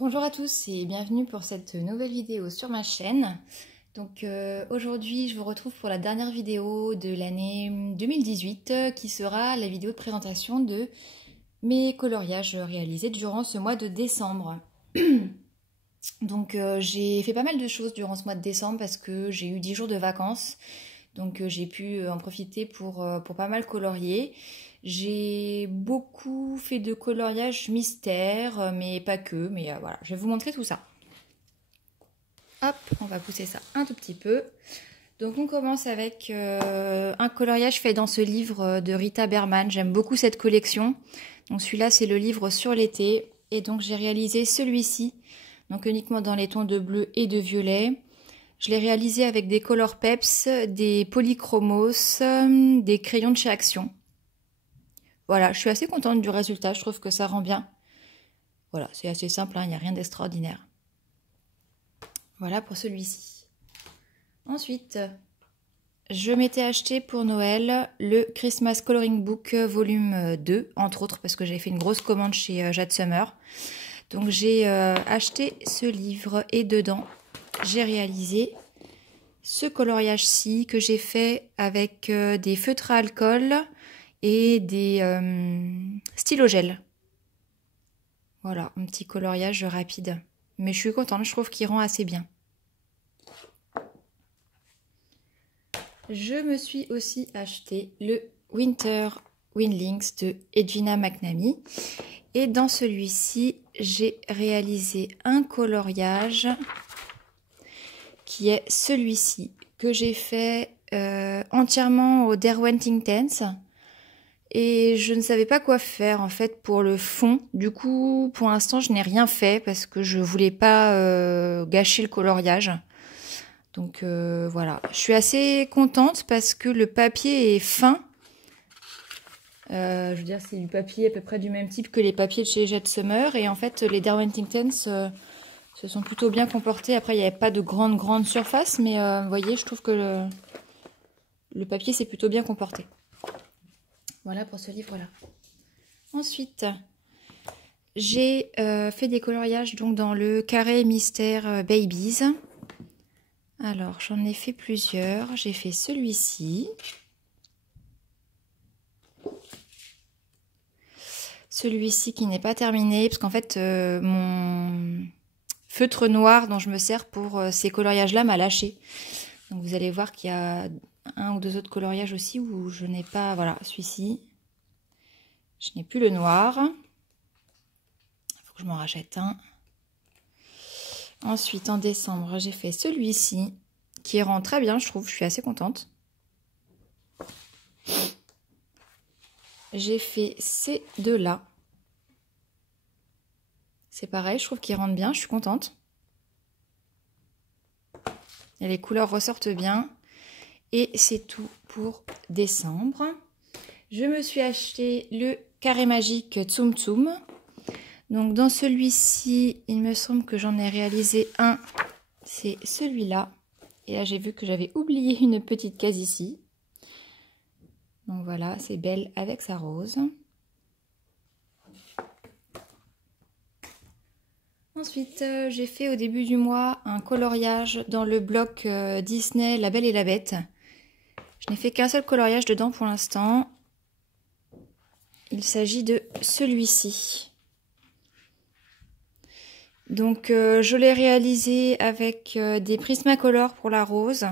Bonjour à tous et bienvenue pour cette nouvelle vidéo sur ma chaîne. Donc aujourd'hui je vous retrouve pour la dernière vidéo de l'année 2018 qui sera la vidéo de présentation de mes coloriages réalisés durant ce mois de décembre. Donc j'ai fait pas mal de choses durant ce mois de décembre parce que j'ai eu 10 jours de vacances. Donc j'ai pu en profiter pour pas mal colorier. J'ai beaucoup fait de coloriage mystère, mais pas que. Mais voilà, je vais vous montrer tout ça. Hop, on va pousser ça un tout petit peu. Donc on commence avec un coloriage fait dans ce livre de Rita Berman. J'aime beaucoup cette collection. Donc celui-là, c'est le livre sur l'été. Et donc j'ai réalisé celui-ci, donc uniquement dans les tons de bleu et de violet. Je l'ai réalisé avec des Color Peps, des polychromos, des crayons de chez Action. Voilà, je suis assez contente du résultat, je trouve que ça rend bien. Voilà, c'est assez simple, il n'y a rien d'extraordinaire. Voilà pour celui-ci. Ensuite, je m'étais acheté pour Noël le Christmas Coloring Book volume 2, entre autres, parce que j'avais fait une grosse commande chez Jade Summer. Donc j'ai acheté ce livre et dedans, j'ai réalisé ce coloriage-ci que j'ai fait avec des feutres à alcool et des stylos gel. Voilà, un petit coloriage rapide. Mais je suis contente, je trouve qu'il rend assez bien. Je me suis aussi acheté le Winter Windlinks de Edwina McNamee. Et dans celui-ci, j'ai réalisé un coloriage qui est celui-ci, que j'ai fait entièrement au Derwent Intense. Et je ne savais pas quoi faire en fait pour le fond. Du coup, pour l'instant, je n'ai rien fait parce que je voulais pas gâcher le coloriage. Donc voilà, je suis assez contente parce que le papier est fin. Je veux dire, c'est du papier à peu près du même type que les papiers de chez Jade Summer. Et en fait, les Derwent Intense se sont plutôt bien comportés. Après, il n'y avait pas de grande surface, mais vous voyez, je trouve que le papier s'est plutôt bien comporté. Voilà pour ce livre-là. Ensuite, j'ai fait des coloriages donc dans le carré mystère Babies. Alors, j'en ai fait plusieurs. J'ai fait celui-ci. Celui-ci qui n'est pas terminé, parce qu'en fait, mon feutre noir dont je me sers pour ces coloriages-là m'a lâché. Donc vous allez voir qu'il y a un ou deux autres coloriages aussi où je n'ai pas, voilà, celui-ci, je n'ai plus le noir. Il faut que je m'en rachète un. Ensuite, en décembre, j'ai fait celui-ci, qui rend très bien, je trouve, je suis assez contente. J'ai fait ces deux-là. C'est pareil, je trouve qu'ils rendent bien, je suis contente. Et les couleurs ressortent bien. Et c'est tout pour décembre. Je me suis acheté le carré magique Tsum Tsum. Donc dans celui-ci, il me semble que j'en ai réalisé un. C'est celui-là. Et là, j'ai vu que j'avais oublié une petite case ici. Donc voilà, c'est belle avec sa rose. Ensuite, j'ai fait au début du mois un coloriage dans le bloc Disney La Belle et la Bête. Je n'ai fait qu'un seul coloriage dedans pour l'instant. Il s'agit de celui-ci. Donc je l'ai réalisé avec des Prismacolor pour la rose.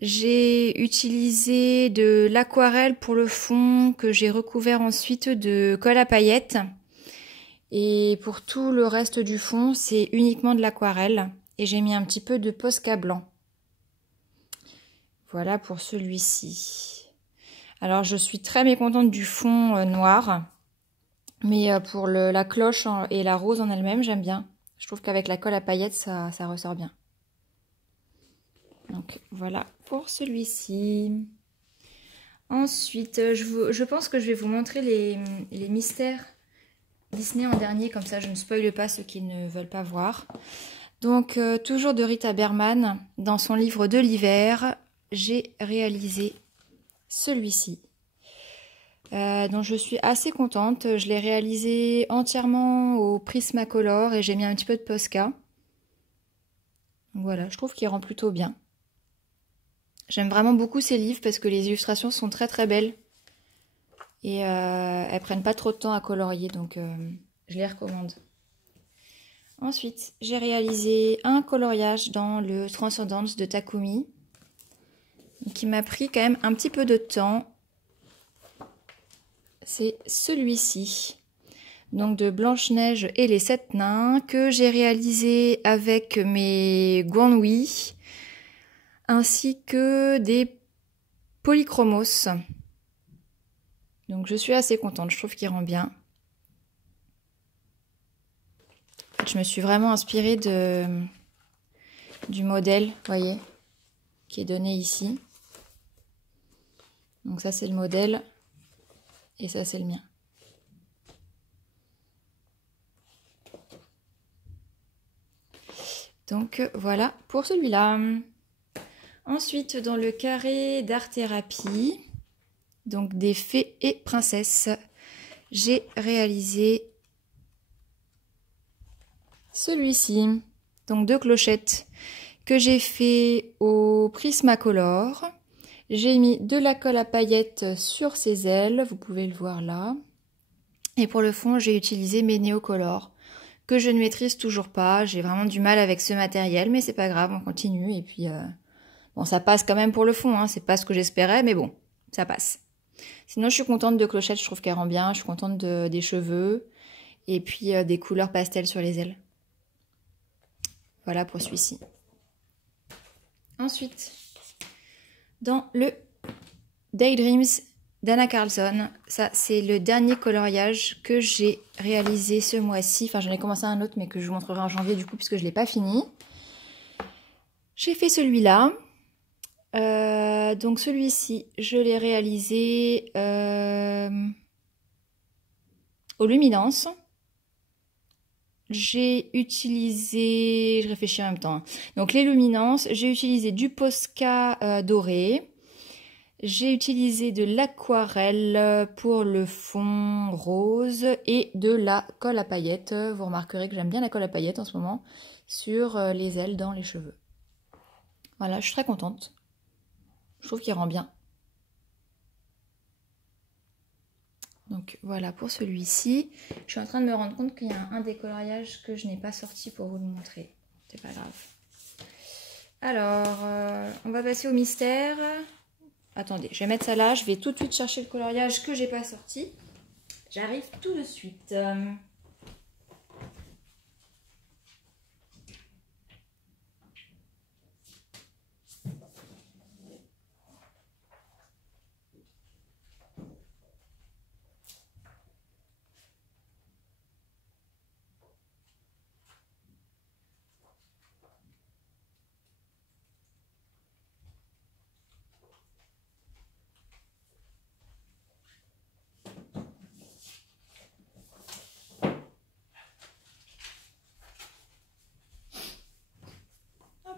J'ai utilisé de l'aquarelle pour le fond que j'ai recouvert ensuite de colle à paillettes. Et pour tout le reste du fond, c'est uniquement de l'aquarelle. Et j'ai mis un petit peu de Posca blanc. Voilà pour celui-ci. Alors, je suis très mécontente du fond noir. Mais pour la cloche et la rose en elle-même, j'aime bien. Je trouve qu'avec la colle à paillettes, ça ressort bien. Donc, voilà pour celui-ci. Ensuite, je pense que je vais vous montrer les mystères Disney en dernier, comme ça je ne spoile pas ceux qui ne veulent pas voir. Donc toujours de Rita Berman, dans son livre de l'hiver, j'ai réalisé celui-ci. dont je suis assez contente. Je l'ai réalisé entièrement au Prismacolor et j'ai mis un petit peu de Posca. Voilà, je trouve qu'il rend plutôt bien. J'aime vraiment beaucoup ces livres parce que les illustrations sont très très belles. Et elles prennent pas trop de temps à colorier, donc je les recommande. Ensuite, j'ai réalisé un coloriage dans le Transcendance de Takumi, qui m'a pris quand même un petit peu de temps. C'est celui-ci, donc de Blanche-Neige et les 7 nains, que j'ai réalisé avec mes Guanhui, ainsi que des polychromos. Donc je suis assez contente, je trouve qu'il rend bien. Je me suis vraiment inspirée du modèle, vous voyez, qui est donné ici. Donc ça c'est le modèle et ça c'est le mien. Donc voilà pour celui-là. Ensuite dans le carré d'art-thérapie, donc des fées et princesses, j'ai réalisé celui-ci, donc 2 clochettes que j'ai fait au Prismacolor. J'ai mis de la colle à paillettes sur ses ailes, vous pouvez le voir là. Et pour le fond, j'ai utilisé mes Neocolor, que je ne maîtrise toujours pas. J'ai vraiment du mal avec ce matériel, mais c'est pas grave, on continue. Et puis, bon, ça passe quand même pour le fond, hein. C'est pas ce que j'espérais, mais bon, ça passe. Sinon, je suis contente de Clochette, je trouve qu'elle rend bien. Je suis contente des cheveux et puis des couleurs pastel sur les ailes. Voilà pour celui-ci. Ensuite, dans le Daydreams d'Anna Carlson, ça c'est le dernier coloriage que j'ai réalisé ce mois-ci. Enfin, j'en ai commencé un autre, mais que je vous montrerai en janvier du coup, puisque je ne l'ai pas fini. J'ai fait celui-là. Donc celui-ci, je l'ai réalisé aux luminances. J'ai utilisé, je réfléchis en même temps, hein. Donc les luminances, j'ai utilisé du Posca doré. J'ai utilisé de l'aquarelle pour le fond rose et de la colle à paillettes. Vous remarquerez que j'aime bien la colle à paillettes en ce moment sur les ailes dans les cheveux. Voilà, je suis très contente. Je trouve qu'il rend bien. Donc voilà pour celui-ci. Je suis en train de me rendre compte qu'il y a un des coloriages que je n'ai pas sorti pour vous le montrer. C'est pas grave. Alors, on va passer au mystère. Attendez, je vais mettre ça là. Je vais tout de suite chercher le coloriage que j'ai pas sorti. J'arrive tout de suite.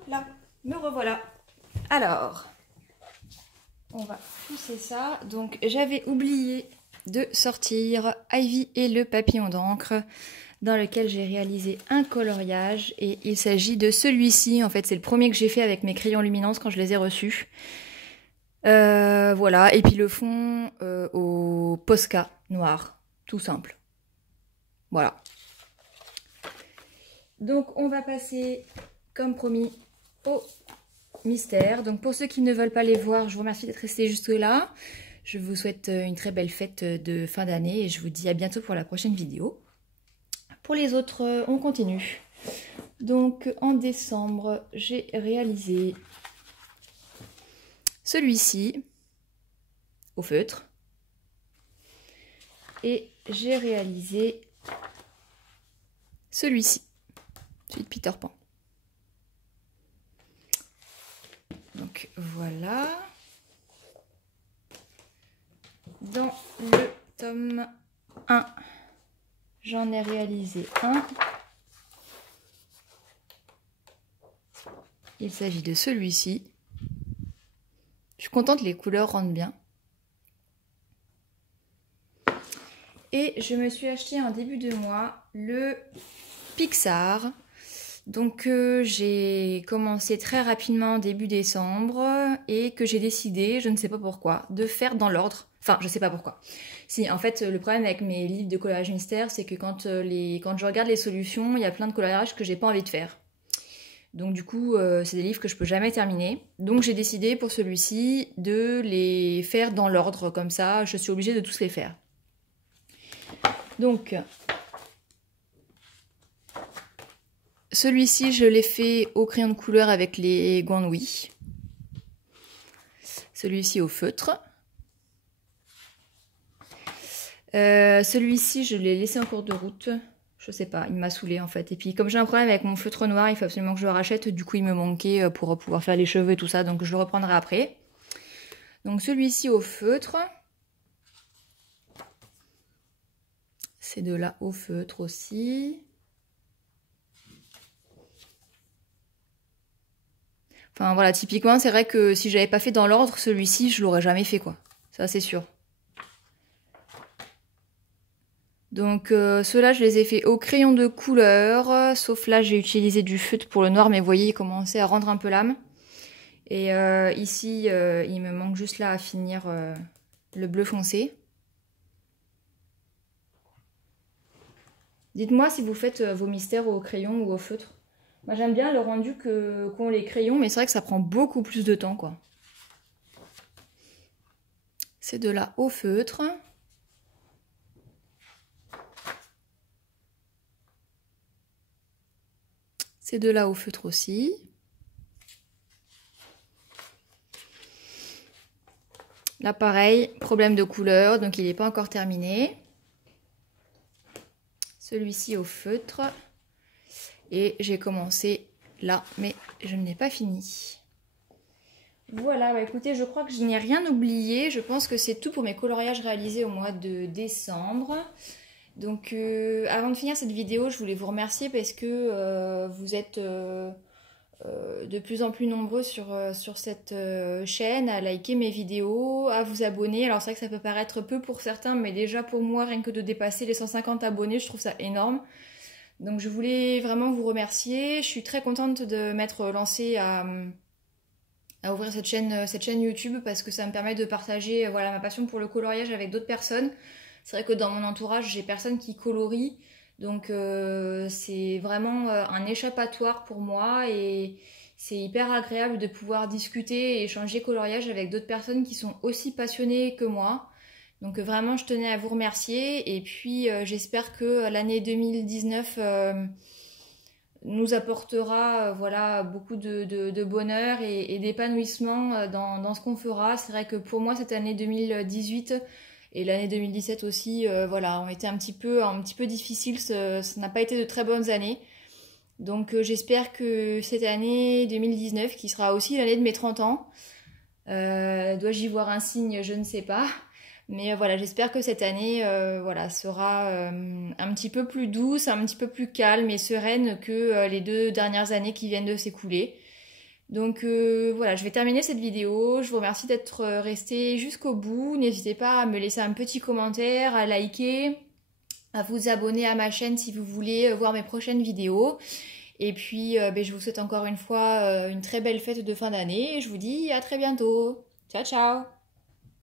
Là, me revoilà. Alors, on va pousser ça. Donc, j'avais oublié de sortir Ivy et le papillon d'encre, dans lequel j'ai réalisé un coloriage. Et il s'agit de celui-ci. En fait, c'est le premier que j'ai fait avec mes crayons luminance quand je les ai reçus. Voilà. Et puis le fond au Posca noir. Tout simple. Voilà. Donc, on va passer, comme promis, au mystère. Donc pour ceux qui ne veulent pas les voir, je vous remercie d'être restés jusque là. Je vous souhaite une très belle fête de fin d'année et je vous dis à bientôt pour la prochaine vidéo. Pour les autres, on continue. Donc en décembre, j'ai réalisé celui-ci au feutre et j'ai réalisé celui-ci, celui de Peter Pan. Donc voilà. Dans le tome 1, j'en ai réalisé un. Il s'agit de celui-ci. Je suis contente, les couleurs rendent bien. Et je me suis acheté en début de mois le Pixar. Donc j'ai commencé très rapidement début décembre et que j'ai décidé, je ne sais pas pourquoi, de faire dans l'ordre. Enfin, je sais pas pourquoi. Si, en fait, le problème avec mes livres de coloriage mystère, c'est que quand je regarde les solutions, il y a plein de coloriages que j'ai pas envie de faire. Donc du coup, c'est des livres que je peux jamais terminer. Donc j'ai décidé pour celui-ci de les faire dans l'ordre, comme ça, je suis obligée de tous les faire. Donc, celui-ci, je l'ai fait au crayon de couleur avec les Gwanwi. Celui-ci au feutre. Celui-ci, je l'ai laissé en cours de route. Je sais pas, il m'a saoulé en fait. Et puis comme j'ai un problème avec mon feutre noir, il faut absolument que je le rachète. Du coup, il me manquait pour pouvoir faire les cheveux et tout ça. Donc je le reprendrai après. Donc celui-ci au feutre. Ces deux-là au feutre aussi. Enfin voilà, typiquement, c'est vrai que si j'avais pas fait dans l'ordre, celui-ci, je l'aurais jamais fait quoi. Ça, c'est sûr. Donc ceux-là, je les ai fait au crayon de couleur, sauf là, j'ai utilisé du feutre pour le noir, mais vous voyez, il commençait à rendre un peu l'âme. Et ici, il me manque juste là à finir le bleu foncé. Dites-moi si vous faites vos mystères au crayon ou au feutre. Moi, j'aime bien le rendu qu'ont les crayons, mais c'est vrai que ça prend beaucoup plus de temps, quoi. Ces deux-là au feutre. Ces deux-là au feutre aussi. Là, pareil, problème de couleur, donc il n'est pas encore terminé. Celui-ci au feutre. Et j'ai commencé là, mais je ne l'ai pas fini. Voilà, bah écoutez, je crois que je n'ai rien oublié. Je pense que c'est tout pour mes coloriages réalisés au mois de décembre. Donc avant de finir cette vidéo, je voulais vous remercier parce que vous êtes de plus en plus nombreux sur cette chaîne à liker mes vidéos, à vous abonner. Alors c'est vrai que ça peut paraître peu pour certains, mais déjà pour moi, rien que de dépasser les 150 abonnés, je trouve ça énorme. Donc je voulais vraiment vous remercier. Je suis très contente de m'être lancée à ouvrir cette chaîne YouTube parce que ça me permet de partager voilà, ma passion pour le coloriage avec d'autres personnes. C'est vrai que dans mon entourage, j'ai personne qui colorie. Donc c'est vraiment un échappatoire pour moi et c'est hyper agréable de pouvoir discuter et échanger coloriage avec d'autres personnes qui sont aussi passionnées que moi. Donc vraiment, je tenais à vous remercier et puis j'espère que l'année 2019 nous apportera voilà, beaucoup de bonheur et d'épanouissement dans ce qu'on fera. C'est vrai que pour moi, cette année 2018 et l'année 2017 aussi, voilà, ont été un petit peu difficiles. Ça n'a pas été de très bonnes années. Donc j'espère que cette année 2019, qui sera aussi l'année de mes 30 ans, dois-je y voir un signe, je ne sais pas. Mais voilà, j'espère que cette année voilà, sera un petit peu plus douce, un petit peu plus calme et sereine que les 2 dernières années qui viennent de s'écouler. Donc voilà, je vais terminer cette vidéo. Je vous remercie d'être resté jusqu'au bout. N'hésitez pas à me laisser un petit commentaire, à liker, à vous abonner à ma chaîne si vous voulez voir mes prochaines vidéos. Et puis je vous souhaite encore une fois une très belle fête de fin d'année. Et je vous dis à très bientôt. Ciao, ciao!